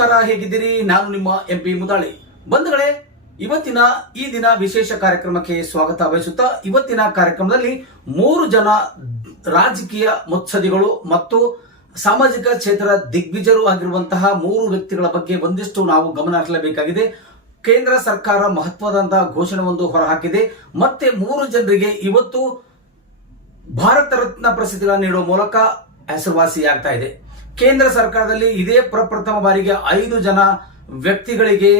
ನಮಸ್ಕಾರ, ಹೇಗಿದ್ದೀರಿ? ನಾನು ನಿಮ್ಮ MP ಮುದಾಳಿ. ಬಂಧುಗಳೇ, ಇವತ್ತಿನ ಈ ದಿನ ವಿಶೇಷ ಕಾರ್ಯಕ್ರಮಕ್ಕೆ ಸ್ವಾಗತ ಬಯಸುತ್ತಾ, ಇವತ್ತಿನ ಕಾರ್ಯಕ್ರಮದಲ್ಲಿ 3 ಜನ ರಾಜಕೀಯ ಮುತ್ಸದ್ದಿಗಳು ಮತ್ತು ಸಾಮಾಜಿಕ ಕ್ಷೇತ್ರ ದಿಗ್ವಿಜರು ಆಗಿರುವಂತಹ 3 ವ್ಯಕ್ತಿಗಳ ಬಗ್ಗೆ ಒಂದಿಷ್ಟು ನಾವು ಗಮನ ಹರಿಸಲೇಬೇಕಾಗಿದೆ. ಕೇಂದ್ರ ಸರ್ಕಾರ ಮಹತ್ವದಂತಹ ಘೋಷಣೆಯೊಂದು ಹೊರಹಾಕಿದೆ. ಮತ್ತೆ 3 ಜನರಿಗೆ ಇವತ್ತು ಭಾರತ ರತ್ನ ಪ್ರಶಸ್ತಿಗಳನ್ನು ನೀಡುವ ಮೂಲಕ ಹೆಸರುವಾಸಿಯಾಗ್ತಾ ಇದೆ. ಕೇಂದ್ರ ಸರ್ಕಾರದಲ್ಲಿ ಇದೇ ಪ್ರಪ್ರಥಮ ಬಾರಿಗೆ 5 ಜನ ವ್ಯಕ್ತಿಗಳಿಗೆ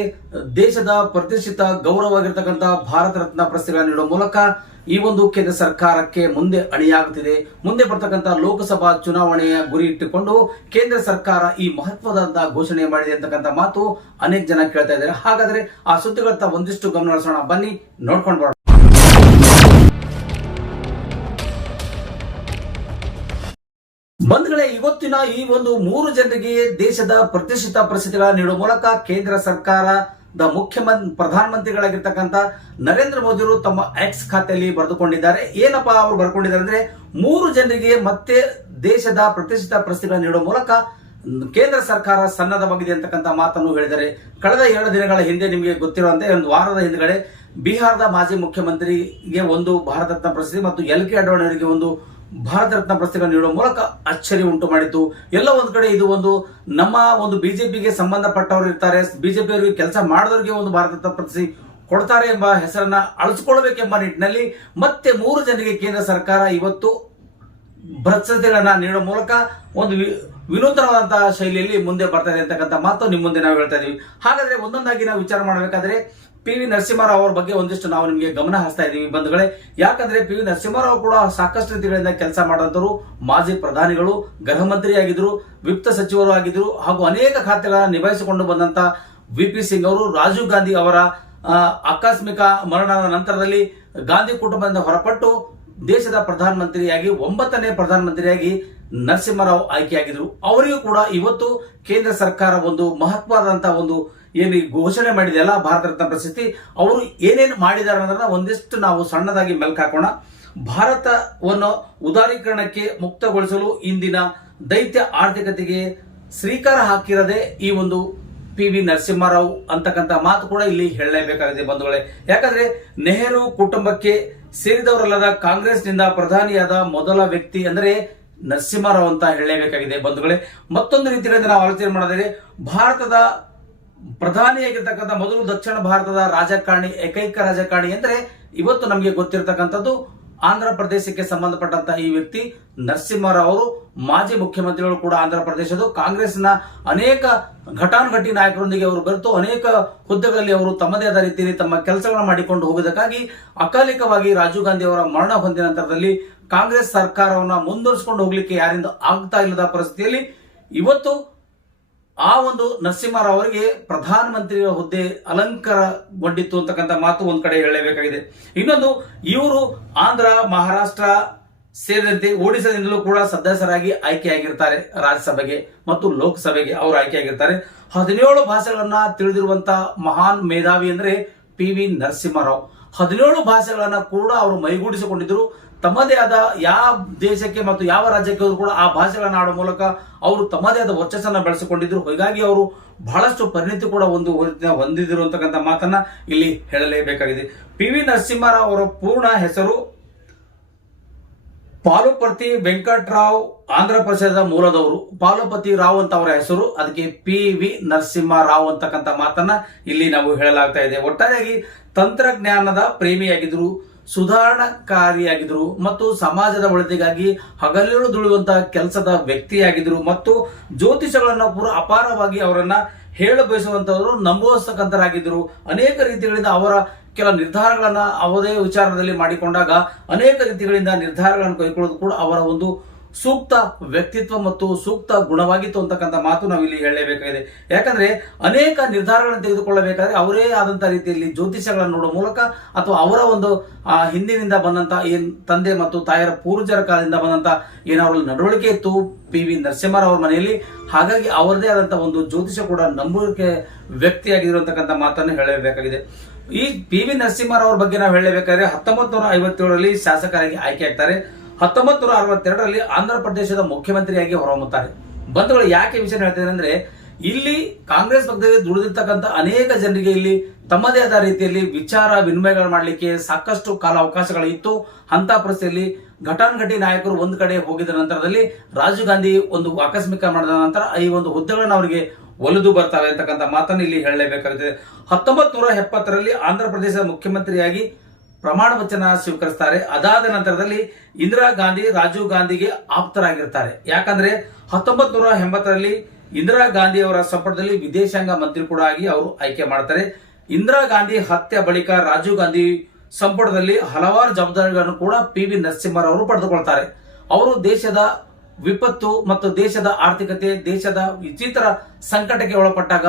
ದೇಶದ ಪ್ರತಿಷ್ಠಿತ ಗೌರವವಾಗಿರ್ತಕ್ಕಂತಹ ಭಾರತ ರತ್ನ ಪ್ರಶಸ್ತಿಗಳನ್ನು ನೀಡುವ ಮೂಲಕ ಈ ಒಂದು ಕೇಂದ್ರ ಸರ್ಕಾರಕ್ಕೆ ಮುಂದೆ ಅಣಿಯಾಗುತ್ತಿದೆ. ಮುಂದೆ ಬರ್ತಕ್ಕಂಥ ಲೋಕಸಭಾ ಚುನಾವಣೆಯ ಗುರಿ ಇಟ್ಟುಕೊಂಡು ಕೇಂದ್ರ ಸರ್ಕಾರ ಈ ಮಹತ್ವದಂತಹ ಘೋಷಣೆ ಮಾಡಿದೆ ಅಂತಕ್ಕಂಥ ಮಾತು ಅನೇಕ ಜನ ಕೇಳ್ತಾ ಇದ್ದಾರೆ. ಹಾಗಾದ್ರೆ ಆ ಸುದ್ದಿಗಳತ್ತ ಒಂದಿಷ್ಟು ಗಮನ ಹರಿಸೋಣ, ಬನ್ನಿ ನೋಡ್ಕೊಂಡು ಬರೋಣ. ಬಂಧುಗಳೇ, ಇವತ್ತಿನ ಈ ಒಂದು 3 ಜನರಿಗೆ ದೇಶದ ಪ್ರತಿಷ್ಠಿತ ಪ್ರಶಸ್ತಿಗಳನ್ನು ನೀಡುವ ಮೂಲಕ ಕೇಂದ್ರ ಸರ್ಕಾರದ ಪ್ರಧಾನಮಂತ್ರಿಗಳಾಗಿರ್ತಕ್ಕಂಥ ನರೇಂದ್ರ ಮೋದಿಯವರು ತಮ್ಮ ಎಕ್ಸ್ ಖಾತೆಯಲ್ಲಿ ಬರೆದುಕೊಂಡಿದ್ದಾರೆ. ಏನಪ್ಪಾ ಅವರು ಬರ್ಕೊಂಡಿದ್ದಾರೆ ಅಂದ್ರೆ, 3 ಜನರಿಗೆ ಮತ್ತೆ ದೇಶದ ಪ್ರತಿಷ್ಠಿತ ಪ್ರಶಸ್ತಿಗಳನ್ನು ನೀಡುವ ಮೂಲಕ ಕೇಂದ್ರ ಸರ್ಕಾರ ಸನ್ನದ್ಧವಾಗಿದೆ ಅಂತಕ್ಕಂಥ ಮಾತನ್ನು ಹೇಳಿದ್ದಾರೆ. ಕಳೆದ 2 ದಿನಗಳ ಹಿಂದೆ ನಿಮಗೆ ಗೊತ್ತಿರುವಂತೆ, ಒಂದು ವಾರದ ಹಿಂದ್ಗಡೆ ಬಿಹಾರದ ಮಾಜಿ ಮುಖ್ಯಮಂತ್ರಿಗೆ ಒಂದು ಭಾರತ ರತ್ನ ಪ್ರಶಸ್ತಿ ಮತ್ತು LK ಅಡ್ವಾಣಿಯವರಿಗೆ ಒಂದು ಭಾರತ ರತ್ನ ಪ್ರಶಸ್ತಿಗಳನ್ನು ನೀಡುವ ಮೂಲಕ ಅಚ್ಚರಿ ಉಂಟು ಮಾಡಿತು. ಎಲ್ಲ ಒಂದ್ ಕಡೆ ಇದು ಒಂದು ನಮ್ಮ ಒಂದು ಬಿಜೆಪಿಗೆ ಸಂಬಂಧಪಟ್ಟವರು ಇರ್ತಾರೆ, ಬಿಜೆಪಿ ಅವರಿಗೆ ಕೆಲಸ ಮಾಡಿದವರಿಗೆ ಒಂದು ಭಾರತ ರತ್ನ ಪ್ರಶಸ್ತಿ ಕೊಡ್ತಾರೆ ಎಂಬ ಹೆಸರನ್ನ ಅಳಿಸಿಕೊಳ್ಳಬೇಕೆಂಬ ನಿಟ್ಟಿನಲ್ಲಿ ಮತ್ತೆ 3 ಜನರಿಗೆ ಕೇಂದ್ರ ಸರ್ಕಾರ ಇವತ್ತು ಪ್ರಶಸ್ತಿಗಳನ್ನ ನೀಡುವ ಮೂಲಕ ಒಂದು ವಿನೂತನವಾದಂತಹ ಶೈಲಿಯಲ್ಲಿ ಮುಂದೆ ಬರ್ತಾ ಇದೆ ಅಂತಕ್ಕಂಥ ಮಾತು ನಿಮ್ಮ ಮುಂದೆ ನಾವು ಹೇಳ್ತಾ ಇದೀವಿ. ಹಾಗಾದ್ರೆ ಒಂದೊಂದಾಗಿ ನಾವು ವಿಚಾರ ಮಾಡಬೇಕಾದ್ರೆ PV ನರಸಿಂಹರಾವ್ ಅವರ ಬಗ್ಗೆ ಒಂದಿಷ್ಟು ನಾವು ನಿಮಗೆ ಗಮನ ಹರಿಸ್ತಾ ಇದ್ದೀವಿ ಬಂಧುಗಳೇ. ಯಾಕಂದ್ರೆ PV ನರಸಿಂಹರಾವ್ ಕೂಡ ಸಾಕಷ್ಟು ರೀತಿಗಳಿಂದ ಕೆಲಸ ಮಾಡಿದಂತರು, ಮಾಜಿ ಪ್ರಧಾನಿಗಳು, ಗೃಹ ಮಂತ್ರಿ ಆಗಿದ್ರು, ವಿತ್ತ ಸಚಿವರು ಆಗಿದ್ರು, ಹಾಗೂ ಅನೇಕ ಖಾತೆಗಳನ್ನು ನಿಭಾಯಿಸಿಕೊಂಡು ಬಂದಂತ VP ಸಿಂಗ್ ಅವರು ರಾಜೀವ್ ಗಾಂಧಿ ಅವರ ಆಕಸ್ಮಿಕ ಮರಣದ ನಂತರದಲ್ಲಿ ಗಾಂಧಿ ಕುಟುಂಬದಿಂದ ಹೊರಪಟ್ಟು ದೇಶದ ಪ್ರಧಾನಮಂತ್ರಿಯಾಗಿ 9ನೇ ಪ್ರಧಾನಮಂತ್ರಿಯಾಗಿ ನರಸಿಂಹರಾವ್ ಆಯ್ಕೆಯಾಗಿದ್ರು. ಅವರಿಗೂ ಕೂಡ ಇವತ್ತು ಕೇಂದ್ರ ಸರ್ಕಾರ ಒಂದು ಮಹತ್ವದಂತಹ ಒಂದು ಏನು ಘೋಷಣೆ ಮಾಡಿದೆಯಲ್ಲ ಭಾರತ ರತ್ನ ಪ್ರಶಸ್ತಿ, ಅವರು ಏನೇನು ಮಾಡಿದ್ದಾರೆ ಅನ್ನೋದನ್ನ ಒಂದಿಷ್ಟು ನಾವು ಸಣ್ಣದಾಗಿ ಮೆಲ್ಕ್ ಹಾಕೋಣ. ಭಾರತವನ್ನು ಉದಾರೀಕರಣಕ್ಕೆ ಮುಕ್ತಗೊಳಿಸಲು ಇಂದಿನ ದೈತ್ಯ ಆರ್ಥಿಕತೆಗೆ ಶ್ರೀಕಾರ ಹಾಕಿರದೆ ಈ ಒಂದು PV ನರಸಿಂಹರಾವ್ ಅಂತಕ್ಕಂಥ ಮಾತು ಕೂಡ ಇಲ್ಲಿ ಹೇಳಲೇಬೇಕಾಗಿದೆ ಬಂಧುಗಳೇ. ಯಾಕಂದ್ರೆ ನೆಹರು ಕುಟುಂಬಕ್ಕೆ ಸೇರಿದವರಲ್ಲದ ಕಾಂಗ್ರೆಸ್ನಿಂದ ಪ್ರಧಾನಿಯಾದ ಮೊದಲ ವ್ಯಕ್ತಿ ಅಂದ್ರೆ ನರಸಿಂಹರಾವ್ ಅಂತ ಹೇಳಲೇಬೇಕಾಗಿದೆ ಬಂಧುಗಳೇ. ಮತ್ತೊಂದು ರೀತಿಯಲ್ಲಿ ನಾವು ಆಲೋಚನೆ ಮಾಡಿದರೆ, ಭಾರತದ ಪ್ರಧಾನಿಯಾಗಿರ್ತಕ್ಕಂಥ ಮೊದಲು ದಕ್ಷಿಣ ಭಾರತದ ರಾಜಕಾರಣಿ, ಏಕೈಕ ರಾಜಕಾರಣಿ ಅಂದ್ರೆ ಇವತ್ತು ನಮಗೆ ಗೊತ್ತಿರತಕ್ಕಂಥದ್ದು ಆಂಧ್ರ ಪ್ರದೇಶಕ್ಕೆ ಸಂಬಂಧಪಟ್ಟಂತಹ ಈ ವ್ಯಕ್ತಿ ನರಸಿಂಹರಾವ್ ಅವರು. ಮಾಜಿ ಮುಖ್ಯಮಂತ್ರಿಗಳು ಕೂಡ ಆಂಧ್ರ ಪ್ರದೇಶದ ಕಾಂಗ್ರೆಸ್ನ ಅನೇಕ ಘಟಾನುಘಟಿ ನಾಯಕರೊಂದಿಗೆ ಅವರು ಬೆರೆತು ಅನೇಕ ಹುದ್ದೆಗಳಲ್ಲಿ ಅವರು ತಮ್ಮದೇ ಆದ ರೀತಿಯಲ್ಲಿ ತಮ್ಮ ಕೆಲಸಗಳನ್ನು ಮಾಡಿಕೊಂಡು ಹೋಗುವುದಕ್ಕಾಗಿ ಅಕಾಲಿಕವಾಗಿ ರಾಜೀವ್ ಗಾಂಧಿ ಅವರ ಮರಣ ಹೊಂದಿದ ನಂತರದಲ್ಲಿ ಕಾಂಗ್ರೆಸ್ ಸರ್ಕಾರವನ್ನ ಮುಂದುವರಿಸಿಕೊಂಡು ಹೋಗ್ಲಿಕ್ಕೆ ಯಾರಿಂದ ಆಗ್ತಾ ಇಲ್ಲದ ಪರಿಸ್ಥಿತಿಯಲ್ಲಿ ಇವತ್ತು ಆ ಒಂದು ನರಸಿಂಹರಾವ್ ಅವರಿಗೆ ಪ್ರಧಾನಮಂತ್ರಿ ಹುದ್ದೆ ಅಲಂಕಾರಗೊಂಡಿತ್ತು ಅಂತಕ್ಕಂಥ ಮಾತು ಒಂದ್ ಕಡೆ ಹೇಳಲೇಬೇಕಾಗಿದೆ. ಇನ್ನೊಂದು, ಇವರು ಆಂಧ್ರ, ಮಹಾರಾಷ್ಟ್ರ ಸೇರಿದಂತೆ ಒಡಿಶಾದಿಂದಲೂ ಕೂಡ ಸದಸ್ಯರಾಗಿ ಆಯ್ಕೆಯಾಗಿರ್ತಾರೆ. ರಾಜ್ಯಸಭೆಗೆ ಮತ್ತು ಲೋಕಸಭೆಗೆ ಅವರು ಆಯ್ಕೆಯಾಗಿರ್ತಾರೆ. 17 ಭಾಷೆಗಳನ್ನ ತಿಳಿದಿರುವಂತಹ ಮಹಾನ್ ಮೇಧಾವಿ ಅಂದ್ರೆ PV ನರಸಿಂಹರಾವ್. 17 ಭಾಷೆಗಳನ್ನ ಕೂಡ ಅವರು ಮೈಗೂಡಿಸಿಕೊಂಡಿದ್ರು. ತಮ್ಮದೇ ಆದ ಯಾವ ದೇಶಕ್ಕೆ ಮತ್ತು ಯಾವ ರಾಜ್ಯಕ್ಕೆ ಕೂಡ ಆ ಭಾಷೆಗಳನ್ನು ಆಡುವ ಮೂಲಕ ಅವರು ತಮ್ಮದೇ ಆದ ವರ್ಚಸ್ಸನ್ನ ಬೆಳೆಸಿಕೊಂಡಿದ್ರು. ಹೀಗಾಗಿ ಅವರು ಬಹಳಷ್ಟು ಪರಿಣಿತಿ ಕೂಡ ಹೊಂದಿದ್ರು ಅಂತಕ್ಕಂಥ ಮಾತನ್ನ ಇಲ್ಲಿ ಹೇಳಲೇಬೇಕಾಗಿದೆ. PV ನರಸಿಂಹರಾವ್ ಅವರ ಪೂರ್ಣ ಹೆಸರು ಪಾಲುಪರ್ತಿ ವೆಂಕಟರಾವ್. ಆಂಧ್ರ ಪ್ರದೇಶದ ಮೂಲದವರು. ಪಾಲುಪತಿ ರಾವ್ ಅಂತ ಅವರ ಹೆಸರು, ಅದಕ್ಕೆ PV ನರಸಿಂಹರಾವ್ ಅಂತಕ್ಕಂಥ ಮಾತನ್ನ ಇಲ್ಲಿ ನಾವು ಹೇಳಲಾಗ್ತಾ ಇದೆ. ಒಟ್ಟಾರೆಯಾಗಿ ತಂತ್ರಜ್ಞಾನದ ಪ್ರೇಮಿಯಾಗಿದ್ರು, ಸುಧಾರಣಾಕಾರಿಯಾಗಿದ್ರು ಮತ್ತು ಸಮಾಜದ ಒಳಿತಿಗಾಗಿ ಹಗಲಿರುಳು ದುಡಿಯುವಂತಹ ಕೆಲಸದ ವ್ಯಕ್ತಿಯಾಗಿದ್ರು ಮತ್ತು ಜ್ಯೋತಿಷಗಳನ್ನು ಪೂರ ಅಪಾರವಾಗಿ ಅವರನ್ನ ಹೇಳ ಬಯಸುವಂತವರು, ನಂಬುವಸ್ತಕ್ಕಂತರಾಗಿದ್ರು. ಅನೇಕ ರೀತಿಗಳಿಂದ ಅವರ ಕೆಲ ನಿರ್ಧಾರಗಳನ್ನ ಅವರದೇ ವಿಚಾರದಲ್ಲಿ ಮಾಡಿಕೊಂಡಾಗ ಅನೇಕ ರೀತಿಗಳಿಂದ ನಿರ್ಧಾರಗಳನ್ನು ಕೈಗೊಳ್ಳೋದು ಕೂಡ ಅವರ ಒಂದು ಸೂಕ್ತ ವ್ಯಕ್ತಿತ್ವ ಮತ್ತು ಸೂಕ್ತ ಗುಣವಾಗಿತ್ತು ಅಂತಕ್ಕಂಥ ಮಾತು ನಾವು ಇಲ್ಲಿ ಹೇಳಲೇಬೇಕಾಗಿದೆ. ಯಾಕಂದ್ರೆ ಅನೇಕ ನಿರ್ಧಾರಗಳನ್ನು ತೆಗೆದುಕೊಳ್ಳಬೇಕಾದ್ರೆ ಅವರೇ ಆದಂತಹ ರೀತಿಯಲ್ಲಿ ಜ್ಯೋತಿಷಗಳನ್ನು ನೋಡುವ ಮೂಲಕ ಅಥವಾ ಅವರ ಒಂದು ಹಿಂದಿನಿಂದ ಬಂದಂತ ಏನ್ ತಂದೆ ಮತ್ತು ತಾಯರ ಪೂರ್ವಜರ ಕಾಲದಿಂದ ಬಂದಂತ ಏನಾದ್ರು ನಡವಳಿಕೆ ಇತ್ತು PV ನರಸಿಂಹರಾವ್ ಅವರ ಮನೆಯಲ್ಲಿ. ಹಾಗಾಗಿ ಅವರದೇ ಆದಂತಹ ಒಂದು ಜ್ಯೋತಿಷ ಕೂಡ ನಂಬುವಿಕೆ ವ್ಯಕ್ತಿಯಾಗಿರುವಂತಕ್ಕಂಥ ಮಾತನ್ನು ಹೇಳಬೇಕಾಗಿದೆ. ಈ PV ನರಸಿಂಹರಾವ್ ಅವರ ಬಗ್ಗೆ ನಾವು ಹೇಳಬೇಕಾದ್ರೆ 1957ರಲ್ಲಿ ಶಾಸಕರಾಗಿ ಆಯ್ಕೆಯಾಗ್ತಾರೆ. 1962ರಲ್ಲಿ ಆಂಧ್ರ ಪ್ರದೇಶದ ಮುಖ್ಯಮಂತ್ರಿಯಾಗಿ ಹೊರಹೊಮ್ಮುತ್ತಾರೆ. ಬಂಧುಗಳು, ಯಾಕೆ ವಿಷಯ ಹೇಳ್ತಿದ್ದಾರೆ ಅಂದ್ರೆ, ಇಲ್ಲಿ ಕಾಂಗ್ರೆಸ್ ಪಕ್ಷದಲ್ಲಿ ದುಡಿದಿರ್ತಕ್ಕಂಥ ಅನೇಕ ಜನರಿಗೆ ಇಲ್ಲಿ ತಮ್ಮದೇ ಆದ ರೀತಿಯಲ್ಲಿ ವಿಚಾರ ವಿನಿಮಯಗಳು ಮಾಡಲಿಕ್ಕೆ ಸಾಕಷ್ಟು ಕಾಲ ಅವಕಾಶಗಳಿತ್ತು. ಅಂತ ಪರಿಸ್ಥಿತಿಯಲ್ಲಿ ಘಟಾನುಘಟಿ ನಾಯಕರು ಒಂದು ಕಡೆ ಹೋಗಿದ ನಂತರದಲ್ಲಿ ರಾಜೀವ್ ಗಾಂಧಿ ಒಂದು ಆಕಸ್ಮಿಕ ಮಾಡಿದ ನಂತರ ಈ ಒಂದು ಹುದ್ದೆಗಳನ್ನು ಅವರಿಗೆ ಒಲಿದು ಬರ್ತವೆ ಅಂತಕ್ಕಂಥ ಮಾತನ್ನು ಇಲ್ಲಿ ಹೇಳಲೇಬೇಕಾಗುತ್ತದೆ. 1970ರಲ್ಲಿ ಆಂಧ್ರ ಪ್ರದೇಶದ ಮುಖ್ಯಮಂತ್ರಿಯಾಗಿ ಪ್ರಮಾಣ ವಚನ ಸ್ವೀಕರಿಸ್ತಾರೆ. ಅದಾದ ನಂತರದಲ್ಲಿ ಇಂದಿರಾ ಗಾಂಧಿ ರಾಜೀವ್ ಗಾಂಧಿಗೆ ಆಪ್ತರಾಗಿರ್ತಾರೆ. ಯಾಕಂದ್ರೆ 1980ರಲ್ಲಿ ಇಂದಿರಾ ಗಾಂಧಿ ಅವರ ಸಂಪುಟದಲ್ಲಿ ವಿದೇಶಾಂಗ ಮಂತ್ರಿ ಕೂಡ ಆಗಿ ಅವರು ಆಯ್ಕೆ ಮಾಡ್ತಾರೆ. ಇಂದಿರಾ ಗಾಂಧಿ ಹತ್ಯೆ ಬಳಿಕ ರಾಜೀವ್ ಗಾಂಧಿ ಸಂಪುಟದಲ್ಲಿ ಹಲವಾರು ಜವಾಬ್ದಾರಿಗಳನ್ನು ಕೂಡ PV ನರಸಿಂಹರವರು ಪಡೆದುಕೊಳ್ತಾರೆ. ಅವರು ದೇಶದ ವಿಪತ್ತು ಮತ್ತು ದೇಶದ ಆರ್ಥಿಕತೆ, ದೇಶದ ವಿಚಿತ್ರ ಸಂಕಟಕ್ಕೆ ಒಳಪಟ್ಟಾಗ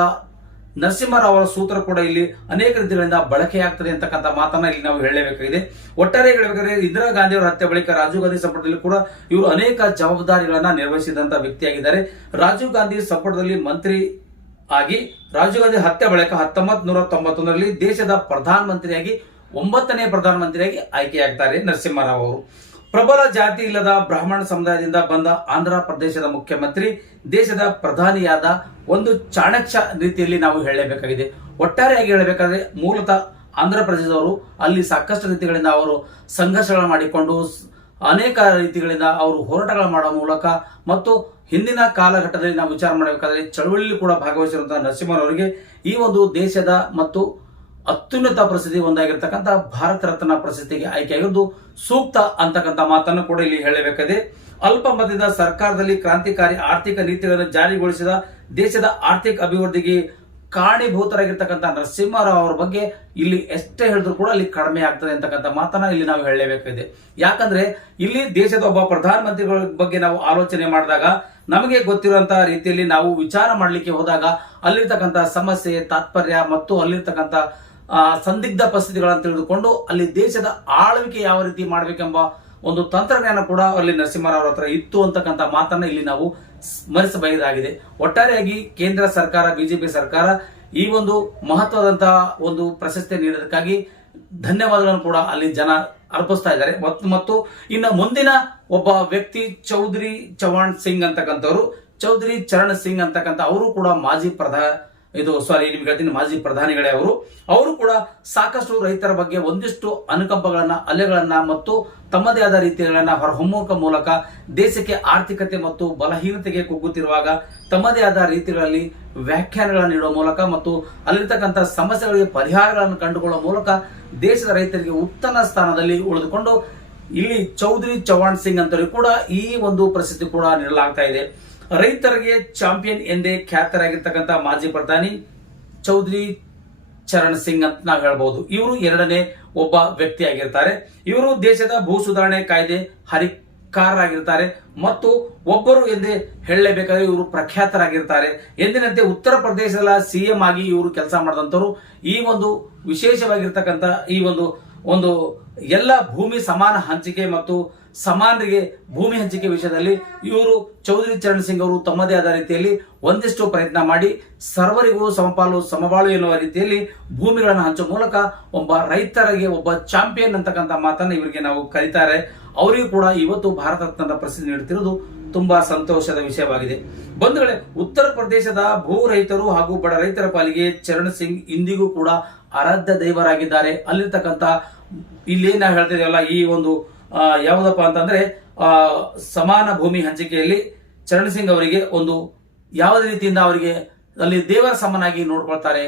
ನರಸಿಂಹರಾವ್ ಅವರ ಸೂತ್ರ ಕೂಡ ಇಲ್ಲಿ ಅನೇಕ ರೀತಿಗಳಿಂದ ಬಳಕೆಯಾಗ್ತದೆ ಅಂತಕ್ಕಂಥ ಮಾತನ್ನ ಇಲ್ಲಿ ನಾವು ಹೇಳಲೇಬೇಕಾಗಿದೆ. ಒಟ್ಟಾರೆ ಹೇಳಬೇಕಾದ್ರೆ ಇಂದಿರಾ ಗಾಂಧಿ ಅವರ ಹತ್ಯೆ ಬಳಿಕ ರಾಜೀವ್ ಗಾಂಧಿ ಸಂಪುಟದಲ್ಲಿ ಕೂಡ ಇವರು ಅನೇಕ ಜವಾಬ್ದಾರಿಗಳನ್ನ ನಿರ್ವಹಿಸಿದಂತ ವ್ಯಕ್ತಿಯಾಗಿದ್ದಾರೆ. ರಾಜೀವ್ ಗಾಂಧಿ ಸಂಪುಟದಲ್ಲಿ ಮಂತ್ರಿ ಆಗಿ ರಾಜೀವ್ ಗಾಂಧಿ ಹತ್ಯೆ ಬಳಿಕ 1991ರಲ್ಲಿ ದೇಶದ ಪ್ರಧಾನಮಂತ್ರಿಯಾಗಿ 9ನೇ ಪ್ರಧಾನಮಂತ್ರಿಯಾಗಿ ಆಯ್ಕೆಯಾಗ್ತಾರೆ ನರಸಿಂಹರಾವ್ ಅವರು. ಪ್ರಬಲ ಜಾತಿ ಇಲ್ಲದ ಬ್ರಾಹ್ಮಣ ಸಮುದಾಯದಿಂದ ಬಂದ ಆಂಧ್ರ ಪ್ರದೇಶದ ಮುಖ್ಯಮಂತ್ರಿ ದೇಶದ ಪ್ರಧಾನಿಯಾದ ಒಂದು ಚಾಣಕ್ಯ ರೀತಿಯಲ್ಲಿ ನಾವು ಹೇಳಲೇಬೇಕಾಗಿದೆ. ಒಟ್ಟಾರೆಯಾಗಿ ಹೇಳಬೇಕಾದ್ರೆ ಮೂಲತಃ ಆಂಧ್ರ ಪ್ರದೇಶದವರು ಅಲ್ಲಿ ಸಾಕಷ್ಟು ರೀತಿಗಳಿಂದ ಅವರು ಸಂಘರ್ಷಗಳನ್ನು ಮಾಡಿಕೊಂಡು ಅನೇಕ ರೀತಿಗಳಿಂದ ಅವರು ಹೋರಾಟಗಳ ಮಾಡುವ ಮೂಲಕ ಮತ್ತು ಹಿಂದಿನ ಕಾಲಘಟ್ಟದಲ್ಲಿ ನಾವು ವಿಚಾರ ಮಾಡಬೇಕಾದ್ರೆ ಚಳವಳಿಯಲ್ಲಿ ಕೂಡ ಭಾಗವಹಿಸಿರುವಂತಹ ನರಸಿಂಹರವರಿಗೆ ಈ ಒಂದು ದೇಶದ ಮತ್ತು ಅತ್ಯುನ್ನತ ಪ್ರಸಿದ್ಧಿ ಒಂದಾಗಿರ್ತಕ್ಕಂಥ ಭಾರತ ರತ್ನ ಪ್ರಶಸ್ತಿಗೆ ಆಯ್ಕೆಯಾಗಿದ್ದು ಸೂಕ್ತ ಅಂತಕ್ಕಂಥ ಮಾತನ್ನು ಕೂಡ ಇಲ್ಲಿ ಹೇಳಬೇಕಾಗಿದೆ. ಅಲ್ಪ ಮತದ ಸರ್ಕಾರದಲ್ಲಿ ಕ್ರಾಂತಿಕಾರಿ ಆರ್ಥಿಕ ನೀತಿಗಳನ್ನು ಜಾರಿಗೊಳಿಸಿದ ದೇಶದ ಆರ್ಥಿಕ ಅಭಿವೃದ್ಧಿಗೆ ಕಾರಣೀಭೂತರಾಗಿರ್ತಕ್ಕಂಥ ನರಸಿಂಹರಾವ್ ಅವರ ಬಗ್ಗೆ ಇಲ್ಲಿ ಎಷ್ಟೇ ಹೇಳಿದ್ರು ಕೂಡ ಅಲ್ಲಿ ಕಡಿಮೆ ಆಗ್ತದೆ ಅಂತಕ್ಕಂಥ ಮಾತನ್ನ ಇಲ್ಲಿ ನಾವು ಹೇಳಲೇಬೇಕಾಗಿದೆ. ಯಾಕಂದ್ರೆ ಇಲ್ಲಿ ದೇಶದ ಒಬ್ಬ ಪ್ರಧಾನಮಂತ್ರಿಗಳ ಬಗ್ಗೆ ನಾವು ಆಲೋಚನೆ ಮಾಡಿದಾಗ ನಮಗೆ ಗೊತ್ತಿರುವಂತಹ ರೀತಿಯಲ್ಲಿ ನಾವು ವಿಚಾರ ಮಾಡಲಿಕ್ಕೆ ಹೋದಾಗ ಅಲ್ಲಿರ್ತಕ್ಕಂಥ ಸಮಸ್ಯೆ, ತಾತ್ಪರ್ಯ ಮತ್ತು ಅಲ್ಲಿರ್ತಕ್ಕಂಥ ಸಂದಿಗ್ಧ ಪರಿಸ್ಥಿತಿಗಳನ್ನು ತಿಳಿದುಕೊಂಡು ಅಲ್ಲಿ ದೇಶದ ಆಳ್ವಿಕೆ ಯಾವ ರೀತಿ ಮಾಡಬೇಕೆಂಬ ಒಂದು ತಂತ್ರಜ್ಞಾನ ಕೂಡ ಅಲ್ಲಿ ನರಸಿಂಹರಾವ್ ಹತ್ರ ಇತ್ತು ಅಂತಕ್ಕಂಥ ಮಾತನ್ನ ಇಲ್ಲಿ ನಾವು ಸ್ಮರಿಸಬಹುದಾಗಿದೆ. ಒಟ್ಟಾರೆಯಾಗಿ ಕೇಂದ್ರ ಸರ್ಕಾರ, ಬಿಜೆಪಿ ಸರ್ಕಾರ ಈ ಒಂದು ಮಹತ್ವದಂತಹ ಒಂದು ಪ್ರಶಸ್ತಿ ನೀಡೋದಕ್ಕಾಗಿ ಧನ್ಯವಾದಗಳನ್ನು ಕೂಡ ಅಲ್ಲಿ ಜನ ಅರ್ಪಿಸ್ತಾ ಇದ್ದಾರೆ. ಮತ್ತು ಇನ್ನು ಮುಂದಿನ ಒಬ್ಬ ವ್ಯಕ್ತಿ ಚೌಧರಿ ಚವಾಣ್ ಸಿಂಗ್ ಅಂತಕ್ಕಂಥವ್ರು, ಚೌಧರಿ ಚರಣ್ ಸಿಂಗ್ ಅಂತಕ್ಕಂಥ ಅವರು ಕೂಡ ಮಾಜಿ ಪ್ರಧಾನಿಗಳೇ ಅವರು ಕೂಡ ಸಾಕಷ್ಟು ರೈತರ ಬಗ್ಗೆ ಒಂದಿಷ್ಟು ಅನುಕಂಪಗಳನ್ನ, ಅಲೆಗಳನ್ನ ಮತ್ತು ತಮ್ಮದೇ ಆದ ರೀತಿಗಳನ್ನ ಹೊರಹೊಮ್ಮುವ ಮೂಲಕ ದೇಶಕ್ಕೆ ಆರ್ಥಿಕತೆ ಮತ್ತು ಬಲಹೀನತೆಗೆ ಕುಗ್ಗುತ್ತಿರುವಾಗ ತಮ್ಮದೇ ಆದ ರೀತಿಗಳಲ್ಲಿ ವ್ಯಾಖ್ಯಾನಗಳನ್ನು ನೀಡುವ ಮೂಲಕ ಮತ್ತು ಅಲ್ಲಿರ್ತಕ್ಕಂಥ ಸಮಸ್ಯೆಗಳಿಗೆ ಪರಿಹಾರಗಳನ್ನು ಕಂಡುಕೊಳ್ಳುವ ಮೂಲಕ ದೇಶದ ರೈತರಿಗೆ ಉತ್ತಮ ಸ್ಥಾನದಲ್ಲಿ ಉಳಿದುಕೊಂಡು ಇಲ್ಲಿ ಚೌಧರಿ ಚವಾಣ್ ಸಿಂಗ್ ಅಂತವರಿಗೆ ಕೂಡ ಈ ಒಂದು ಪ್ರಶಸ್ತಿ ಕೂಡ ನೀಡಲಾಗ್ತಾ ಇದೆ. ರೈತರಿಗೆ ಚಾಂಪಿಯನ್ ಎಂದೇ ಖ್ಯಾತರಾಗಿರ್ತಕ್ಕಂಥ ಮಾಜಿ ಪ್ರಧಾನಿ ಚೌಧರಿ ಚರಣ್ ಸಿಂಗ್ ಅಂತ ನಾವು ಹೇಳ್ಬಹುದು. ಇವರು ಎರಡನೇ ಒಬ್ಬ ವ್ಯಕ್ತಿಯಾಗಿರ್ತಾರೆ. ಇವರು ದೇಶದ ಭೂ ಸುಧಾರಣೆ ಕಾಯ್ದೆ ಹರಿಕಾರರಾಗಿರ್ತಾರೆ ಮತ್ತು ಒಬ್ಬರು ಎಂದೇ ಹೇಳಲೇಬೇಕಾದ್ರೆ ಇವರು ಪ್ರಖ್ಯಾತರಾಗಿರ್ತಾರೆ. ಎಂದಿನಂತೆ ಉತ್ತರ ಪ್ರದೇಶದ CM ಆಗಿ ಇವರು ಕೆಲಸ ಮಾಡಿದಂತವರು. ಈ ಒಂದು ವಿಶೇಷವಾಗಿರ್ತಕ್ಕಂಥ ಈ ಒಂದು ಎಲ್ಲ ಭೂಮಿ ಸಮಾನ ಹಂಚಿಕೆ ಮತ್ತು ಸಮಾನರಿಗೆ ಭೂಮಿ ಹಂಚಿಕೆ ವಿಷಯದಲ್ಲಿ ಇವರು ಚೌಧರಿ ಚರಣ್ ಸಿಂಗ್ ಅವರು ತಮ್ಮದೇ ಆದ ರೀತಿಯಲ್ಲಿ ಒಂದಿಷ್ಟು ಪ್ರಯತ್ನ ಮಾಡಿ ಸರ್ವರಿಗೂ ಸಮಪಾಲು ಸಮಬಾಳು ಎನ್ನುವ ರೀತಿಯಲ್ಲಿ ಭೂಮಿಗಳನ್ನು ಹಂಚುವ ಮೂಲಕ ಒಬ್ಬ ರೈತರಿಗೆ ಒಬ್ಬ ಚಾಂಪಿಯನ್ ಅಂತಕ್ಕಂಥ ಮಾತನ್ನು ಇವರಿಗೆ ನಾವು ಕರೀತಾರೆ. ಅವರಿಗೂ ಕೂಡ ಇವತ್ತು ಭಾರತ ರತ್ನದ ಪ್ರಸಿದ್ಧಿ ನೀಡುತ್ತಿರುವುದು ತುಂಬಾ ಸಂತೋಷದ ವಿಷಯವಾಗಿದೆ. ಬಂಧುಗಳೇ, ಉತ್ತರ ಪ್ರದೇಶದ ಭೂ ರೈತರು ಹಾಗೂ ಬಡ ರೈತರ ಪಾಲಿಗೆ ಚರಣ್ ಸಿಂಗ್ ಇಂದಿಗೂ ಕೂಡ ಆರಾಧ್ಯ ದೈವರಾಗಿದ್ದಾರೆ. ಅಲ್ಲಿರ್ತಕ್ಕಂಥ ಇಲ್ಲಿ ನಾವು ಹೇಳ್ತಿದ್ದೇವಲ್ಲ, ಈ ಒಂದು ಯಾವುದಪ್ಪ ಅಂತಂದ್ರೆ ಸಮಾನ ಭೂಮಿ ಹಂಚಿಕೆಯಲ್ಲಿ ಚರಣ್ ಸಿಂಗ್ ಅವರಿಗೆ ಒಂದು ಯಾವುದೇ ರೀತಿಯಿಂದ ಅವರಿಗೆ ಅಲ್ಲಿ ದೇವರ ಸಮನಾಗಿ ನೋಡ್ಕೊಳ್ತಾರೆ.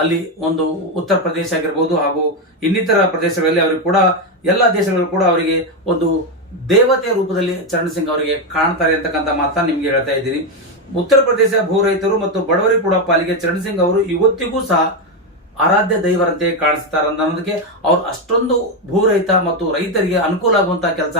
ಅಲ್ಲಿ ಒಂದು ಉತ್ತರ ಪ್ರದೇಶ ಆಗಿರ್ಬೋದು ಹಾಗೂ ಇನ್ನಿತರ ಪ್ರದೇಶಗಳಲ್ಲಿ ಅವರಿಗೆ ಕೂಡ ಎಲ್ಲ ದೇಶಗಳು ಕೂಡ ಅವರಿಗೆ ಒಂದು ದೇವತೆಯ ರೂಪದಲ್ಲಿ ಚರಣ್ ಸಿಂಗ್ ಅವರಿಗೆ ಕಾಣ್ತಾರೆ ಅಂತಕ್ಕಂಥ ಮಾತನ್ನ ನಿಮ್ಗೆ ಹೇಳ್ತಾ ಇದ್ದೀನಿ. ಉತ್ತರ ಪ್ರದೇಶ ಭೂ ರೈತರು ಮತ್ತು ಬಡವರಿಗೆ ಕೂಡ ಪಾಲಿಗೆ ಚರಣ್ ಸಿಂಗ್ ಅವರು ಇವತ್ತಿಗೂ ಸಹ ಆರಾಧ್ಯ ದೈವರಂತೆ ಕಾಣಿಸ್ತಾರೆ ಅನ್ನೋದಕ್ಕೆ ಅವ್ರು ಅಷ್ಟೊಂದು ಭೂ ರೈತ ಮತ್ತು ರೈತರಿಗೆ ಅನುಕೂಲ ಆಗುವಂತಹ ಕೆಲಸ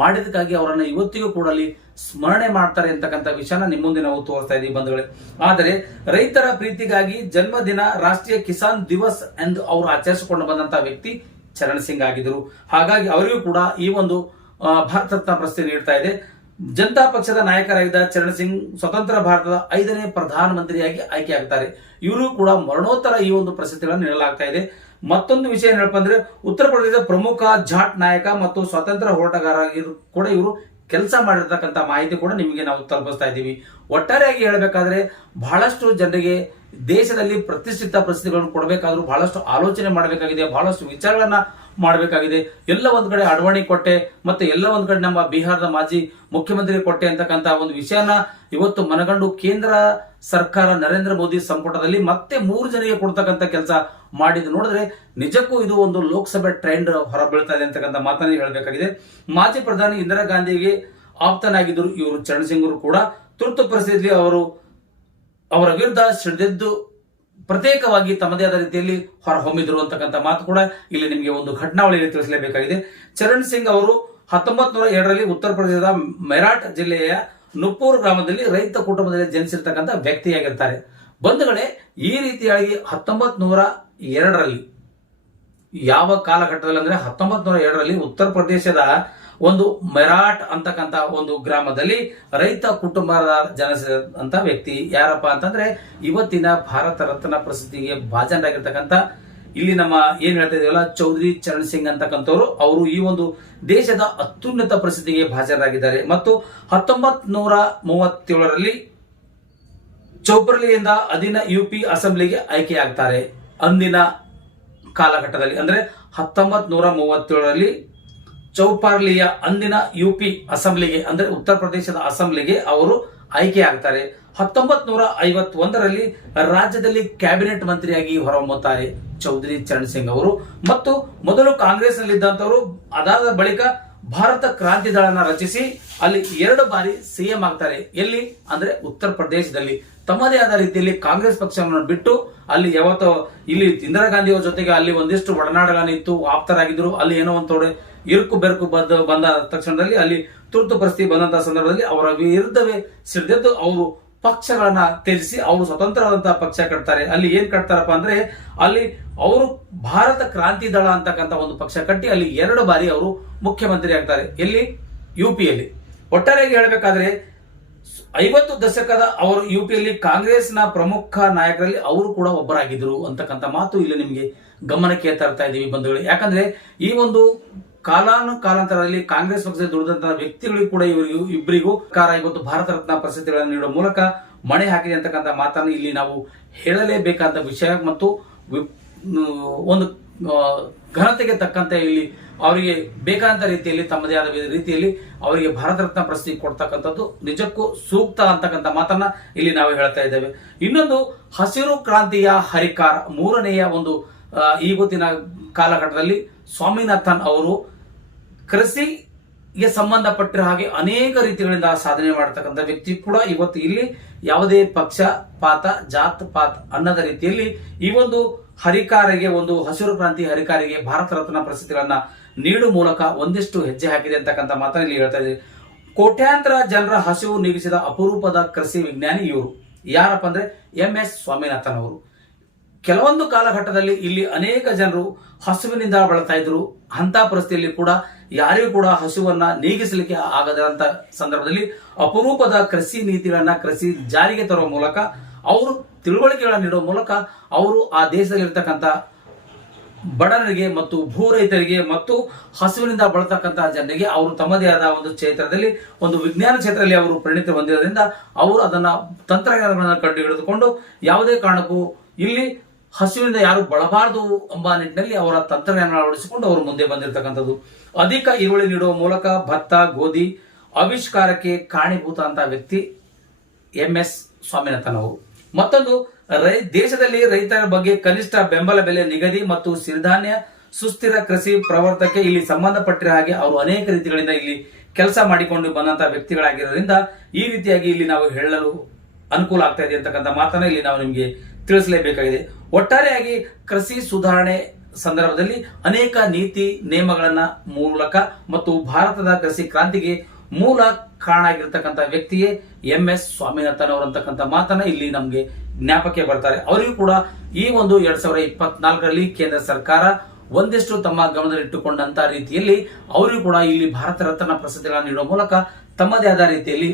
ಮಾಡಿದಕ್ಕಾಗಿ ಅವರನ್ನು ಇವತ್ತಿಗೂ ಕೂಡ ಅಲ್ಲಿ ಸ್ಮರಣೆ ಮಾಡ್ತಾರೆ ಅಂತಕ್ಕಂಥ ವಿಷಯನ ನಿಮ್ಮ ಮುಂದೆ ನಾವು ತೋರಿಸ್ತಾ ಇದ್ದೀವಿ ಬಂಧುಗಳೇ. ಆದರೆ ರೈತರ ಪ್ರೀತಿಗಾಗಿ ಜನ್ಮದಿನ ರಾಷ್ಟ್ರೀಯ ಕಿಸಾನ್ ದಿವಸ್ ಎಂದು ಅವರು ಆಚರಿಸಿಕೊಂಡು ಬಂದಂತಹ ವ್ಯಕ್ತಿ ಚರಣ್ ಸಿಂಗ್ ಆಗಿದ್ರು. ಹಾಗಾಗಿ ಅವರಿಗೂ ಕೂಡ ಈ ಒಂದು ಭಾರತ ರತ್ನ ಪ್ರಶಸ್ತಿ ನೀಡ್ತಾ ಇದೆ. ಜನತಾ ಪಕ್ಷದ ನಾಯಕರಾಗಿದ್ದ ಚರಣ್ ಸಿಂಗ್ ಸ್ವತಂತ್ರ ಭಾರತದ 5ನೇ ಪ್ರಧಾನಮಂತ್ರಿಯಾಗಿ ಆಯ್ಕೆಯಾಗ್ತಾರೆ. ಇವರು ಕೂಡ ಮರಣೋತ್ತರ ಈ ಒಂದು ಪ್ರಶಸ್ತಿಗಳನ್ನು ನೀಡಲಾಗ್ತಾ ಇದೆ. ಮತ್ತೊಂದು ವಿಷಯ ಏನಪ್ಪ ಅಂದ್ರೆ ಉತ್ತರ ಪ್ರದೇಶದ ಪ್ರಮುಖ ಜಾಟ್ ನಾಯಕ ಮತ್ತು ಸ್ವಾತಂತ್ರ್ಯ ಹೋರಾಟಗಾರ ಕೂಡ ಇವರು ಕೆಲಸ ಮಾಡಿರ್ತಕ್ಕಂಥ ಮಾಹಿತಿ ಕೂಡ ನಿಮಗೆ ನಾವು ತಲುಪಿಸ್ತಾ ಇದ್ದೀವಿ. ಒಟ್ಟಾರೆಯಾಗಿ ಹೇಳಬೇಕಾದ್ರೆ ಬಹಳಷ್ಟು ಜನರಿಗೆ ದೇಶದಲ್ಲಿ ಪ್ರತಿಷ್ಠಿತ ಪ್ರಶಸ್ತಿಗಳನ್ನು ಕೊಡಬೇಕಾದ್ರೂ ಬಹಳಷ್ಟು ಆಲೋಚನೆ ಮಾಡಬೇಕಾಗಿದೆ, ಬಹಳಷ್ಟು ವಿಚಾರಗಳನ್ನ ಮಾಡಬೇಕಾಗಿದೆ. ಎಲ್ಲ ಒಂದ್ ಕಡೆ ಅಡ್ವಾಣಿ ಕೊಟ್ಟೆ, ಮತ್ತೆ ಎಲ್ಲ ಒಂದ್ ಕಡೆ ನಮ್ಮ ಬಿಹಾರದ ಮಾಜಿ ಮುಖ್ಯಮಂತ್ರಿ ಕೊಟ್ಟೆ ಅಂತಕ್ಕಂತ ಒಂದು ವಿಷಯನ ಇವತ್ತು ಮನಗಂಡು ಕೇಂದ್ರ ಸರ್ಕಾರ ನರೇಂದ್ರ ಮೋದಿ ಸಂಪುಟದಲ್ಲಿ ಮತ್ತೆ 3 ಜನರಿಗೆ ಕೊಡ್ತಕ್ಕಂಥ ಕೆಲಸ ಮಾಡಿದ್ದು ನೋಡಿದ್ರೆ ನಿಜಕ್ಕೂ ಇದು ಒಂದು ಲೋಕಸಭೆ ಟ್ರೆಂಡ್ ಹೊರಬೀಳ್ತಾ ಇದೆ ಅಂತಕ್ಕಂಥ ಮಾತನ್ನ ಹೇಳಬೇಕಾಗಿದೆ. ಮಾಜಿ ಪ್ರಧಾನಿ ಇಂದಿರಾ ಗಾಂಧಿಗೆ ಆಪ್ತನಾಗಿದ್ದರು ಇವರು ಚರಣ್ ಸಿಂಗ್ ಕೂಡ ತುರ್ತು ಪರಿಸ್ಥಿತಿಯಲ್ಲಿ ಅವರ ವಿರುದ್ಧ ಸಿಡಿದೆದ್ದು ಪ್ರತ್ಯೇಕವಾಗಿ ತಮ್ಮದೇ ಆದ ರೀತಿಯಲ್ಲಿ ಹೊರಹೊಮ್ಮಿದ್ರು ಅಂತಕ್ಕಂಥ ಮಾತು ಕೂಡ ಇಲ್ಲಿ ನಿಮಗೆ ಒಂದು ಘಟನಾವಳಿಯಲ್ಲಿ ತಿಳಿಸಲೇಬೇಕಾಗಿದೆ. ಚರಣ್ ಸಿಂಗ್ ಅವರು 1902ರಲ್ಲಿ ಉತ್ತರ ಪ್ರದೇಶದ ಮೆರಾಟ್ ಜಿಲ್ಲೆಯ ನುಪೂರ್ ಗ್ರಾಮದಲ್ಲಿ ರೈತ ಕುಟುಂಬದಲ್ಲಿ ಜನಿಸಿರ್ತಕ್ಕಂಥ ವ್ಯಕ್ತಿಯಾಗಿರ್ತಾರೆ. ಬಂಧುಗಳೇ, ಈ ರೀತಿಯಾಗಿ 1902ರಲ್ಲಿ ಯಾವ ಕಾಲಘಟ್ಟದಲ್ಲಿ ಅಂದ್ರೆ 1902ರಲ್ಲಿ ಉತ್ತರ ಪ್ರದೇಶದ ಒಂದು ಮೆರಾಟ್ ಅಂತಕ್ಕಂತ ಒಂದು ಗ್ರಾಮದಲ್ಲಿ ರೈತ ಕುಟುಂಬದ ಜನಿಸಿದಂತ ವ್ಯಕ್ತಿ ಯಾರಪ್ಪ ಅಂತಂದ್ರೆ ಇವತ್ತಿನ ಭಾರತ ರತ್ನ ಪ್ರಶಸ್ತಿಗೆ ಭಾಜನರಾಗಿರ್ತಕ್ಕಂಥ ಇಲ್ಲಿ ನಮ್ಮ ಏನ್ ಹೇಳ್ತಾ ಇದೀವಲ್ಲ ಚೌಧರಿ ಚರಣ್ ಸಿಂಗ್ ಅಂತಕ್ಕಂಥವ್ರು ಅವರು ಈ ಒಂದು ದೇಶದ ಅತ್ಯುನ್ನತ ಪ್ರಶಸ್ತಿಗೆ ಭಾಜನರಾಗಿದ್ದಾರೆ. ಮತ್ತು 1937ರಲ್ಲಿ ಚೌಪರ್ಲಿಯಿಂದ ಅಧೀನ ಯುಪಿ ಅಸೆಂಬ್ಲಿಗೆ ಆಯ್ಕೆಯಾಗ್ತಾರೆ. ಅಂದಿನ ಕಾಲಘಟ್ಟದಲ್ಲಿ ಅಂದ್ರೆ 1937ರಲ್ಲಿ ಚೌಪಾರ್ಲಿಯ ಅಂದಿನ ಯುಪಿ ಅಸೆಂಬ್ಲಿಗೆ ಅಂದ್ರೆ ಉತ್ತರ ಪ್ರದೇಶದ ಅಸೆಂಬ್ಲಿಗೆ ಅವರು ಆಯ್ಕೆ ಆಗ್ತಾರೆ. 1951ರಲ್ಲಿ ರಾಜ್ಯದಲ್ಲಿ ಕ್ಯಾಬಿನೆಟ್ ಮಂತ್ರಿಯಾಗಿ ಹೊರಹೊಮ್ಮುತ್ತಾರೆ ಚೌಧರಿ ಚರಣ್ ಸಿಂಗ್ ಅವರು. ಮತ್ತು ಮೊದಲು ಕಾಂಗ್ರೆಸ್ ನಲ್ಲಿದ್ದಂತವರು ಅದಾದ ಬಳಿಕ ಭಾರತ ಕ್ರಾಂತಿ ದಳನ ರಚಿಸಿ ಅಲ್ಲಿ 2 ಬಾರಿ ಸಿಎಂ ಆಗ್ತಾರೆ. ಎಲ್ಲಿ ಅಂದ್ರೆ ಉತ್ತರ ಪ್ರದೇಶದಲ್ಲಿ ತಮ್ಮದೇ ಆದ ರೀತಿಯಲ್ಲಿ ಕಾಂಗ್ರೆಸ್ ಪಕ್ಷವನ್ನು ಬಿಟ್ಟು ಅಲ್ಲಿ ಯಾವತ್ತೋ ಇಲ್ಲಿ ಇಂದಿರಾ ಗಾಂಧಿ ಅವರ ಜೊತೆಗೆ ಅಲ್ಲಿ ಒಂದಿಷ್ಟು ಒಡನಾಡಗಳಿತ್ತು, ಆಪ್ತರಾಗಿದ್ರು. ಅಲ್ಲಿ ಏನೋ ಒಂದು ತೊಡೆ ಇರುಕು ಬೆರಕು ಬಂದ ತಕ್ಷಣದಲ್ಲಿ ಅಲ್ಲಿ ತುರ್ತು ಪರಿಸ್ಥಿತಿ ಬಂದಂತಹ ಸಂದರ್ಭದಲ್ಲಿ ಅವರ ವಿರುದ್ಧವೇ ಸಿಡಿದೆದ್ದು ಅವರು ಪಕ್ಷಗಳನ್ನ ತ್ಯಜಿಸಿ ಅವರು ಸ್ವತಂತ್ರವಾದಂತಹ ಪಕ್ಷ ಕಟ್ತಾರೆ. ಅಲ್ಲಿ ಏನ್ ಕಟ್ತಾರಪ್ಪ ಅಂದ್ರೆ ಅಲ್ಲಿ ಅವರು ಭಾರತ ಕ್ರಾಂತಿ ದಳ ಅಂತಕ್ಕಂಥ ಒಂದು ಪಕ್ಷ ಕಟ್ಟಿ ಅಲ್ಲಿ 2 ಬಾರಿ ಅವರು ಮುಖ್ಯಮಂತ್ರಿ ಆಗ್ತಾರೆ. ಎಲ್ಲಿ ಯುಪಿಯಲ್ಲಿ. ಒಟ್ಟಾರೆಯಾಗಿ ಹೇಳಬೇಕಾದ್ರೆ 50 ದಶಕದ ಅವರು ಯುಪಿಯಲ್ಲಿ ಕಾಂಗ್ರೆಸ್ನ ಪ್ರಮುಖ ನಾಯಕರಲ್ಲಿ ಅವರು ಕೂಡ ಒಬ್ಬರಾಗಿದ್ರು ಅಂತಕ್ಕಂಥ ಮಾತು ಇಲ್ಲಿ ನಿಮಗೆ ಗಮನಕ್ಕೆ ತರ್ತಾ ಇದ್ದೀವಿ ಬಂಧುಗಳು. ಯಾಕಂದ್ರೆ ಈ ಒಂದು ಕಾಲಾಂತರದಲ್ಲಿ ಕಾಂಗ್ರೆಸ್ ಪಕ್ಷದಲ್ಲಿ ದುಡಿದಂತಹ ವ್ಯಕ್ತಿಗಳಿಗೂ ಕೂಡ ಇಬ್ಬರಿಗೂ ಇವತ್ತು ಭಾರತ ರತ್ನ ಪ್ರಶಸ್ತಿಗಳನ್ನು ನೀಡುವ ಮೂಲಕ ಮಣೆ ಹಾಕಿದೆ ಅಂತಕ್ಕಂಥ ಮಾತನ್ನು ಇಲ್ಲಿ ನಾವು ಹೇಳಲೇಬೇಕಾದ ವಿಷಯ. ಮತ್ತು ಒಂದು ಘನತೆಗೆ ತಕ್ಕಂತೆ ಇಲ್ಲಿ ಅವರಿಗೆ ಬೇಕಾದಂತ ರೀತಿಯಲ್ಲಿ ತಮ್ಮದೇ ಆದ ರೀತಿಯಲ್ಲಿ ಅವರಿಗೆ ಭಾರತ ರತ್ನ ಪ್ರಶಸ್ತಿ ಕೊಡ್ತಕ್ಕಂಥದ್ದು ನಿಜಕ್ಕೂ ಸೂಕ್ತ ಅಂತಕ್ಕಂಥ ಮಾತನ್ನ ಇಲ್ಲಿ ನಾವು ಹೇಳ್ತಾ ಇದ್ದೇವೆ. ಇನ್ನೊಂದು ಹಸಿರು ಕ್ರಾಂತಿಯ ಹರಿಕಾರ 3ನೆಯ ಒಂದು ಇವತ್ತಿನ ಕಾಲಘಟ್ಟದಲ್ಲಿ ಸ್ವಾಮಿನಾಥನ್ ಅವರು ಕೃಷಿಗೆ ಸಂಬಂಧಪಟ್ಟಿರೋ ಹಾಗೆ ಅನೇಕ ರೀತಿಗಳಿಂದ ಸಾಧನೆ ಮಾಡತಕ್ಕಂಥ ವ್ಯಕ್ತಿ ಕೂಡ ಇವತ್ತು ಇಲ್ಲಿ ಯಾವುದೇ ಪಕ್ಷಪಾತ ಜಾತ್ ಪಾತ್ ಅನ್ನದ ರೀತಿಯಲ್ಲಿ ಈ ಒಂದು ಹರಿಕಾರಿಗೆ ಒಂದು ಹಸಿರು ಕ್ರಾಂತಿ ಹರಿಕಾರಿಗೆ ಭಾರತ ರತ್ನ ಪ್ರಶಸ್ತಿಗಳನ್ನ ನೀಡುವ ಮೂಲಕ ಒಂದಿಷ್ಟು ಹೆಜ್ಜೆ ಹಾಕಿದೆ ಅಂತಕ್ಕಂಥ ಮಾತನ್ನ ಇಲ್ಲಿ ಹೇಳ್ತಾ ಇದ್ದೀವಿ. ಕೋಟ್ಯಾಂತರ ಜನರ ಹಸಿವು ನೀಗಿಸಿದ ಅಪರೂಪದ ಕೃಷಿ ವಿಜ್ಞಾನಿ ಇವರು ಯಾರಪ್ಪ ಅಂದ್ರೆ MS ಸ್ವಾಮಿನಾಥನ್ ಅವರು. ಕೆಲವೊಂದು ಕಾಲಘಟ್ಟದಲ್ಲಿ ಇಲ್ಲಿ ಅನೇಕ ಜನರು ಹಸುವಿನಿಂದ ಬಳಲ್ತಾ ಇದ್ರು. ಅಂತ ಪರಿಸ್ಥಿತಿಯಲ್ಲಿ ಕೂಡ ಯಾರಿಗೂ ಕೂಡ ಹಸುವನ್ನ ನೀಗಿಸಲಿಕ್ಕೆ ಆಗದಂತ ಸಂದರ್ಭದಲ್ಲಿ ಅಪರೂಪದ ಕೃಷಿ ನೀತಿಗಳನ್ನ ಕೃಷಿ ಜಾರಿಗೆ ತರುವ ಮೂಲಕ ಅವರು ತಿಳುವಳಿಕೆಗಳನ್ನು ನೀಡುವ ಮೂಲಕ ಅವರು ಆ ದೇಶದಲ್ಲಿರ್ತಕ್ಕಂಥ ಬಡವರಿಗೆ ಮತ್ತು ಭೂ ರೈತರಿಗೆ ಮತ್ತು ಹಸುವಿನಿಂದ ಬಳತಕ್ಕಂತಹ ಜನರಿಗೆ ಅವರು ತಮ್ಮದೇ ಆದ ಒಂದು ಕ್ಷೇತ್ರದಲ್ಲಿ ಒಂದು ವಿಜ್ಞಾನ ಕ್ಷೇತ್ರದಲ್ಲಿ ಅವರು ಪರಿಣಿತಿ ಹೊಂದಿರೋದ್ರಿಂದ ಅವರು ಅದನ್ನ ತಂತ್ರಜ್ಞಾನಗಳನ್ನು ಕಂಡು ಹಿಡಿದುಕೊಂಡು ಯಾವುದೇ ಕಾರಣಕ್ಕೂ ಇಲ್ಲಿ ಹಸುವಿನಿಂದ ಯಾರು ಬಳಬಾರದು ಎಂಬ ನಿಟ್ಟಿನಲ್ಲಿ ಅವರ ತಂತ್ರಜ್ಞಾನ ಅಳವಡಿಸಿಕೊಂಡು ಅವರು ಮುಂದೆ ಬಂದಿರತಕ್ಕಂಥದ್ದು. ಅಧಿಕ ಈರುಳ್ಳಿ ನೀಡುವ ಮೂಲಕ ಭತ್ತ ಗೋಧಿ ಆವಿಷ್ಕಾರಕ್ಕೆ ಕಾರಣೀಭೂತ ಅಂತ ವ್ಯಕ್ತಿ MS ಸ್ವಾಮಿನಾಥನ್ ಅವರು. ಮತ್ತೊಂದು ದೇಶದಲ್ಲಿ ರೈತರ ಬಗ್ಗೆ ಕನಿಷ್ಠ ಬೆಂಬಲ ಬೆಲೆ ನಿಗದಿ ಮತ್ತು ಸಿರಿಧಾನ್ಯ ಸುಸ್ಥಿರ ಕೃಷಿ ಪ್ರವರ್ತಕ್ಕೆ ಇಲ್ಲಿ ಸಂಬಂಧಪಟ್ಟಿರೋ ಹಾಗೆ ಅವರು ಅನೇಕ ರೀತಿಗಳಿಂದ ಇಲ್ಲಿ ಕೆಲಸ ಮಾಡಿಕೊಂಡು ಬಂದಂತಹ ವ್ಯಕ್ತಿಗಳಾಗಿರೋದ್ರಿಂದ ಈ ರೀತಿಯಾಗಿ ಇಲ್ಲಿ ನಾವು ಹೇಳಲು ಅನುಕೂಲ ಆಗ್ತಾ ಇದೆ ಅಂತಕ್ಕಂಥ ಮಾತನ್ನ ಇಲ್ಲಿ ನಾವು ನಿಮಗೆ ತಿಳಿಸಲೇಬೇಕಾಗಿದೆ. ಒಟ್ಟಾರೆಯಾಗಿ ಕೃಷಿ ಸುಧಾರಣೆ ಸಂದರ್ಭದಲ್ಲಿ ಅನೇಕ ನೀತಿ ನಿಯಮಗಳನ್ನ ಮೂಲಕ ಮತ್ತು ಭಾರತದ ಕೃಷಿ ಕ್ರಾಂತಿಗೆ ಮೂಲ ಕಾರಣ ಆಗಿರ್ತಕ್ಕಂಥ ವ್ಯಕ್ತಿಯೇ MS ಸ್ವಾಮಿನಾಥನ್ ಅವರು ಅಂತಕ್ಕಂಥ ಮಾತನ್ನ ಇಲ್ಲಿ ನಮ್ಗೆ ಜ್ಞಾಪಕ್ಕೆ ಬರ್ತಾರೆ. ಅವರಿಗೂ ಕೂಡ ಈ ಒಂದು 2024ರಲ್ಲಿ ಕೇಂದ್ರ ಸರ್ಕಾರ ಒಂದಿಷ್ಟು ತಮ್ಮ ಗಮನದಲ್ಲಿಟ್ಟುಕೊಂಡಂತ ರೀತಿಯಲ್ಲಿ ಅವರಿಗೂ ಕೂಡ ಇಲ್ಲಿ ಭಾರತ ರತ್ನ ಪ್ರಶಸ್ತಿಗಳನ್ನು ನೀಡುವ ಮೂಲಕ ತಮ್ಮದೇ ಆದ ರೀತಿಯಲ್ಲಿ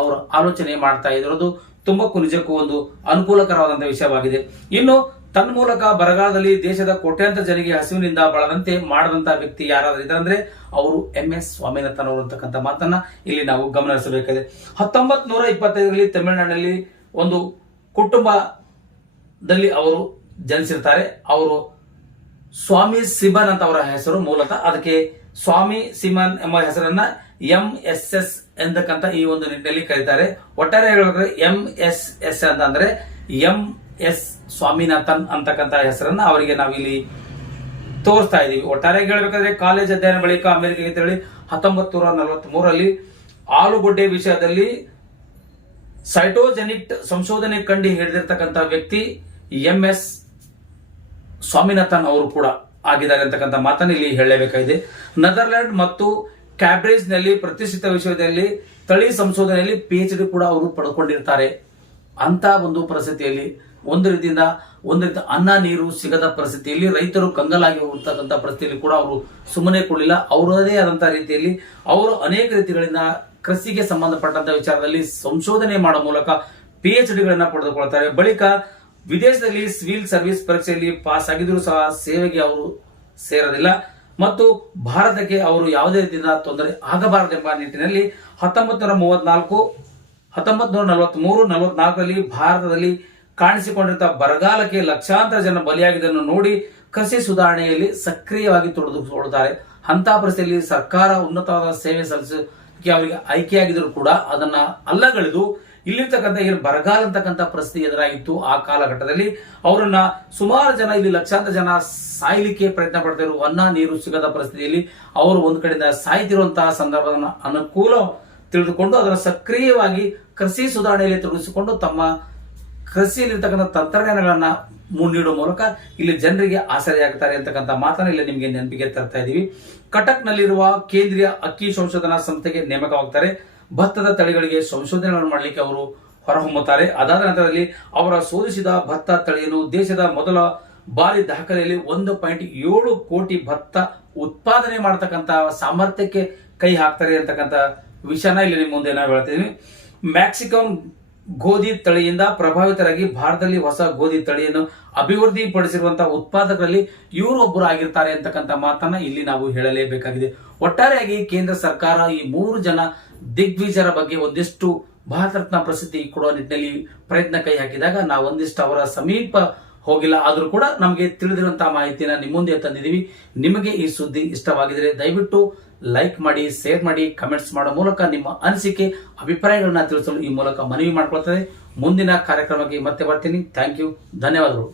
ಅವರು ಆಲೋಚನೆ ಮಾಡ್ತಾ ಇರೋದು ತುಂಬಕ್ಕೂ ನಿಜಕ್ಕೂ ಒಂದು ಅನುಕೂಲಕರವಾದಂತಹ ವಿಷಯವಾಗಿದೆ. ಇನ್ನು ತನ್ಮೂಲಕ ಬರಗಾಲದಲ್ಲಿ ದೇಶದ ಕೋಟ್ಯಾಂತರ ಜನರಿಗೆ ಹಸಿವಿನಿಂದ ಬಳದಂತೆ ಮಾಡದಂತಹ ವ್ಯಕ್ತಿ ಯಾರಾದ್ರೂ ಇದ್ರಂದ್ರೆ ಅವರು MS ಸ್ವಾಮಿನಾಥನ್ ಅವರು ಅಂತಕ್ಕಂಥ ಮಾತನ್ನ ಇಲ್ಲಿ ನಾವು ಗಮನಿಸಬೇಕಾಗಿದೆ. 1925ರಲ್ಲಿ ತಮಿಳುನಾಡಿನಲ್ಲಿ ಒಂದು ಕುಟುಂಬದಲ್ಲಿ ಅವರು ಜನಿಸಿರ್ತಾರೆ. ಅವರು ಸ್ವಾಮಿ ಸಿಮನ್ ಅಂತ ಅವರ ಹೆಸರು ಮೂಲತಃ. ಅದಕ್ಕೆ ಸ್ವಾಮಿ ಸಿಮನ್ ಎಂಬ ಹೆಸರನ್ನ MSS ಎಂದಕ್ಕಂತ ಈ ಒಂದು ನಿಟ್ಟಿನಲ್ಲಿ ಕರೀತಾರೆ. ಒಟ್ಟಾರೆ ಹೇಳಬೇಕಾದ್ರೆ MSS ಅಂತಂದ್ರೆ MS ಸ್ವಾಮಿನಾಥನ್ ಅಂತಕ್ಕಂತ ಹೆಸರನ್ನ ಅವರಿಗೆ ನಾವಿಲ್ಲಿ ತೋರಿಸ್ತಾ ಇದೀವಿ. ಒಟ್ಟಾರೆ ಹೇಳಬೇಕಾದ್ರೆ ಕಾಲೇಜ್ ಅಧ್ಯಯನ ಬಳಿಕ ಅಮೆರಿಕೆಗೆ ತೆರಳಿ 1943ರಲ್ಲಿ ಆಲೂಗಡ್ಡೆ ವಿಷಯದಲ್ಲಿ ಸೈಟೋಜೆನಿಕ್ ಸಂಶೋಧನೆ ಕಂಡು ಹಿಡಿದಿರ್ತಕ್ಕಂಥ ವ್ಯಕ್ತಿ MS ಸ್ವಾಮಿನಾಥನ್ ಅವರು ಕೂಡ ಆಗಿದ್ದಾರೆ ಅಂತಕ್ಕಂಥ ಮಾತನ್ನು ಇಲ್ಲಿ ಹೇಳಲೇಬೇಕಾಗಿದೆ. ನೆದರ್ಲ್ಯಾಂಡ್ ಮತ್ತು ಕ್ಯಾಂಬ್ರಿಡ್ಜ್ ನಲ್ಲಿ ಪ್ರತಿಷ್ಠಿತ ವಿಷಯದಲ್ಲಿ ತಳಿ ಸಂಶೋಧನೆಯಲ್ಲಿ PhD ಕೂಡ ಅವರು ಪಡ್ಕೊಂಡಿರ್ತಾರೆ. ಅಂತ ಒಂದು ಪರಿಸ್ಥಿತಿಯಲ್ಲಿ ಒಂದು ರೀತಿಯಿಂದ ಅನ್ನ ನೀರು ಸಿಗದ ಪರಿಸ್ಥಿತಿಯಲ್ಲಿ ರೈತರು ಕಂಗಾಲಾಗಿ ಹೋಗ್ತಕ್ಕಂಥ ಪರಿಸ್ಥಿತಿಯಲ್ಲಿ ಕೂಡ ಅವರು ಸುಮ್ಮನೆ ಕೊಡಲಿಲ್ಲ. ಅವರದೇ ಆದಂತಹ ರೀತಿಯಲ್ಲಿ ಅವರು ಅನೇಕ ರೀತಿಗಳಿಂದ ಕೃಷಿಗೆ ಸಂಬಂಧಪಟ್ಟಂತ ವಿಚಾರದಲ್ಲಿ ಸಂಶೋಧನೆ ಮಾಡೋ ಮೂಲಕ PhDಗಳನ್ನ ಪಡೆದುಕೊಳ್ತಾರೆ. ಬಳಿಕ ವಿದೇಶದಲ್ಲಿ ಸಿವಿಲ್ ಸರ್ವಿಸ್ ಪರೀಕ್ಷೆಯಲ್ಲಿ ಪಾಸ್ ಆಗಿದ್ರು ಸಹ ಸೇವೆಗೆ ಅವರು ಸೇರೋದಿಲ್ಲ ಮತ್ತು ಭಾರತಕ್ಕೆ ಅವರು ಯಾವುದೇ ರೀತಿಯಿಂದ ತೊಂದರೆ ಆಗಬಾರದೆಂಬ ನಿಟ್ಟಿನಲ್ಲಿ 1943-44ರಲ್ಲಿ ಭಾರತದಲ್ಲಿ ಕಾಣಿಸಿಕೊಂಡಿರುವ ಬರಗಾಲಕ್ಕೆ ಲಕ್ಷಾಂತರ ಜನ ಬಲಿಯಾಗಿದ್ದನ್ನು ನೋಡಿ ಕೃಷಿ ಸುಧಾರಣೆಯಲ್ಲಿ ಸಕ್ರಿಯವಾಗಿ ತೊಡಗಿಸಿಕೊಳ್ಳುತ್ತಾರೆ. ಅಂತ ಪರಿಸ್ಥಿತಿಯಲ್ಲಿ ಸರ್ಕಾರ ಉನ್ನತವಾದ ಸೇವೆ ಸಲ್ಲಿಸಲಿಕ್ಕೆ ಅವರಿಗೆ ಆಯ್ಕೆಯಾಗಿದ್ರು ಕೂಡ ಅದನ್ನ ಅಲ್ಲಗಳೆದು ಇಲ್ಲಿರ್ತಕ್ಕಂಥ ಏನು ಬರಗಾಲ ಅಂತಕ್ಕಂಥ ಪರಿಸ್ಥಿತಿ ಎದುರಾಗಿತ್ತು. ಆ ಕಾಲಘಟ್ಟದಲ್ಲಿ ಅವರನ್ನ ಸುಮಾರು ಜನ ಇಲ್ಲಿ ಲಕ್ಷಾಂತರ ಜನ ಸಾಯ್ಲಿಕ್ಕೆ ಪ್ರಯತ್ನ ಪಡ್ತಾ ಇರುವ ಅನ್ನ ನೀರು ಸಿಗದ ಪರಿಸ್ಥಿತಿಯಲ್ಲಿ ಅವರು ಒಂದು ಕಡೆಯಿಂದ ಸಾಯ್ತಿರುವಂತಹ ಸಂದರ್ಭವನ್ನು ಅನುಕೂಲ ತಿಳಿದುಕೊಂಡು ಅದನ್ನು ಸಕ್ರಿಯವಾಗಿ ಕೃಷಿ ಸುಧಾರಣೆಯಲ್ಲಿ ತೊಡಗಿಸಿಕೊಂಡು ತಮ್ಮ ಕೃಷಿಯಲ್ಲಿರ್ತಕ್ಕಂಥ ತಂತ್ರಜ್ಞಾನಗಳನ್ನ ನೀಡುವ ಮೂಲಕ ಇಲ್ಲಿ ಜನರಿಗೆ ಆಸರೆಯಾಗ್ತಾರೆ ಅಂತಕ್ಕಂಥ ಮಾತನ್ನ ಇಲ್ಲಿ ನಿಮಗೆ ನೆನಪಿಗೆ ತರ್ತಾ ಇದೀವಿ. ಕಟಕ್ ನಲ್ಲಿರುವ ಕೇಂದ್ರೀಯ ಅಕ್ಕಿ ಸಂಶೋಧನಾ ಸಂಸ್ಥೆಗೆ ನೇಮಕವಾಗ್ತಾರೆ. ಭತ್ತದ ತಳಿಗಳಿಗೆ ಸಂಶೋಧನೆಗಳನ್ನು ಮಾಡಲಿಕ್ಕೆ ಅವರು ಹೊರಹೊಮ್ಮುತ್ತಾರೆ. ಅದಾದ ನಂತರದಲ್ಲಿ ಅವರ ಶೋಧಿಸಿದ ಭತ್ತ ತಳಿಯನ್ನು ದೇಶದ ಮೊದಲ ಬಾರಿ ದಾಖಲೆಯಲ್ಲಿ 1.7 ಕೋಟಿ ಭತ್ತ ಉತ್ಪಾದನೆ ಮಾಡತಕ್ಕಂತ ಸಾಮರ್ಥ್ಯಕ್ಕೆ ಕೈ ಹಾಕ್ತಾರೆ ಅಂತಕ್ಕಂಥ ವಿಷಯನ ಇಲ್ಲಿ ನಿಮ್ಮ ಮುಂದೆ ನಾವು ಹೇಳ್ತಿದೀವಿ. ಮ್ಯಾಕ್ಸಿಕನ್ ಗೋಧಿ ತಳಿಯಿಂದ ಪ್ರಭಾವಿತರಾಗಿ ಭಾರತದಲ್ಲಿ ಹೊಸ ಗೋಧಿ ತಳಿಯನ್ನು ಅಭಿವೃದ್ಧಿ ಪಡಿಸಿರುವಂತಹ ಉತ್ಪಾದಕರಲ್ಲಿ ಇವರು ಒಬ್ಬರು ಆಗಿರ್ತಾರೆ ಅಂತಕ್ಕಂಥ ಮಾತನ್ನ ಇಲ್ಲಿ ನಾವು ಹೇಳಲೇಬೇಕಾಗಿದೆ. ಒಟ್ಟಾರೆಯಾಗಿ ಕೇಂದ್ರ ಸರ್ಕಾರ ಈ 3 ಜನ ದಿಗ್ವಿಜಯರ ಬಗ್ಗೆ ಒಂದಿಷ್ಟು ಭಾರತ ರತ್ನ ಪ್ರಶಸ್ತಿ ಕೊಡುವ ನಿಟ್ಟಿನಲ್ಲಿ ಪ್ರಯತ್ನ ಕೈ ಹಾಕಿದಾಗ ನಾವು ಒಂದಿಷ್ಟು ಅವರ ಸಮೀಪ ಹೋಗಿಲ್ಲ. ಆದ್ರೂ ಕೂಡ ನಮಗೆ ತಿಳಿದಿರುವಂತಹ ಮಾಹಿತಿನ ನಿಮ್ಮ ಮುಂದೆ ತಂದಿದ್ದೀವಿ. ನಿಮಗೆ ಈ ಸುದ್ದಿ ಇಷ್ಟವಾಗಿದ್ರೆ ದಯವಿಟ್ಟು ಲೈಕ್ ಮಾಡಿ, ಶೇರ್ ಮಾಡಿ, ಕಮೆಂಟ್ಸ್ ಮಾಡೋ ಮೂಲಕ ನಿಮ್ಮ ಅನಿಸಿಕೆ ಅಭಿಪ್ರಾಯಗಳನ್ನ ತಿಳಿಸಲು ಈ ಮೂಲಕ ಮನವಿ ಮಾಡ್ಕೊಳ್ತದೆ. ಮುಂದಿನ ಕಾರ್ಯಕ್ರಮಕ್ಕೆ ಮತ್ತೆ ಬರ್ತೀನಿ. ಥ್ಯಾಂಕ್ ಯು, ಧನ್ಯವಾದಗಳು.